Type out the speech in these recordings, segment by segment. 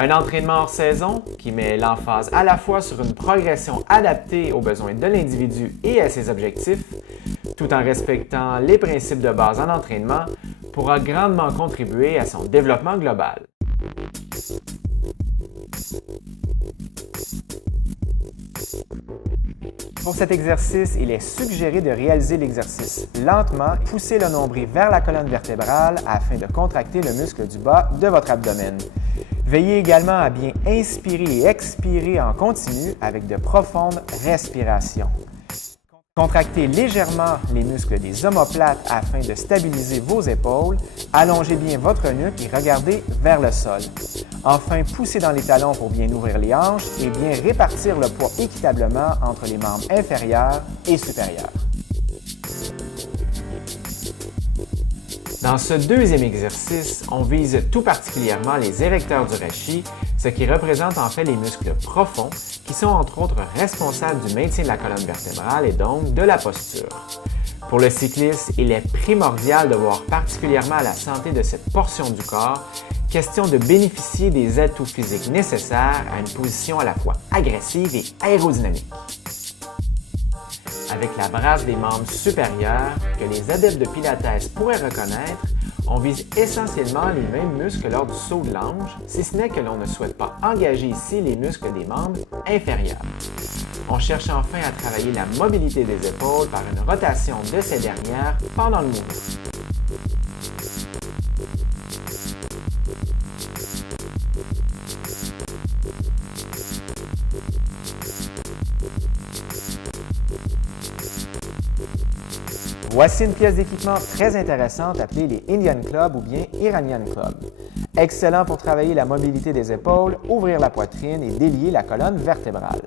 Un entraînement hors saison qui met l'emphase à la fois sur une progression adaptée aux besoins de l'individu et à ses objectifs, tout en respectant les principes de base en entraînement, pourra grandement contribuer à son développement global. Pour cet exercice, il est suggéré de réaliser l'exercice lentement, pousser le nombril vers la colonne vertébrale afin de contracter le muscle du bas de votre abdomen. Veillez également à bien inspirer et expirer en continu avec de profondes respirations. Contractez légèrement les muscles des omoplates afin de stabiliser vos épaules. Allongez bien votre nuque et regardez vers le sol. Enfin, poussez dans les talons pour bien ouvrir les hanches et bien répartir le poids équitablement entre les membres inférieurs et supérieurs. Dans ce deuxième exercice, on vise tout particulièrement les érecteurs du rachis, ce qui représente en fait les muscles profonds qui sont entre autres responsables du maintien de la colonne vertébrale et donc de la posture. Pour le cycliste, il est primordial de voir particulièrement à la santé de cette portion du corps, question de bénéficier des atouts physiques nécessaires à une position à la fois agressive et aérodynamique. Avec la brasse des membres supérieurs que les adeptes de Pilates pourraient reconnaître, on vise essentiellement les mêmes muscles lors du saut de l'ange, si ce n'est que l'on ne souhaite pas engager ici les muscles des membres inférieurs. On cherche enfin à travailler la mobilité des épaules par une rotation de ces dernières pendant le mouvement. Voici une pièce d'équipement très intéressante appelée les Indian Club ou bien Iranian Club. Excellent pour travailler la mobilité des épaules, ouvrir la poitrine et délier la colonne vertébrale.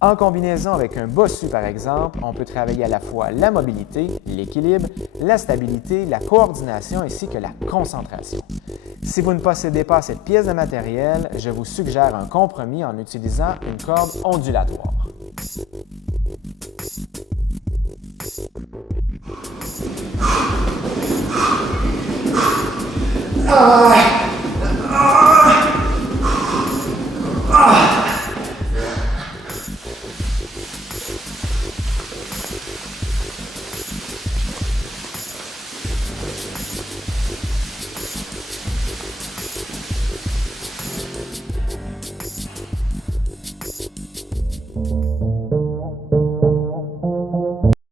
En combinaison avec un bossu par exemple, on peut travailler à la fois la mobilité, l'équilibre, la stabilité, la coordination ainsi que la concentration. Si vous ne possédez pas cette pièce de matériel, je vous suggère un compromis en utilisant une corde ondulatoire.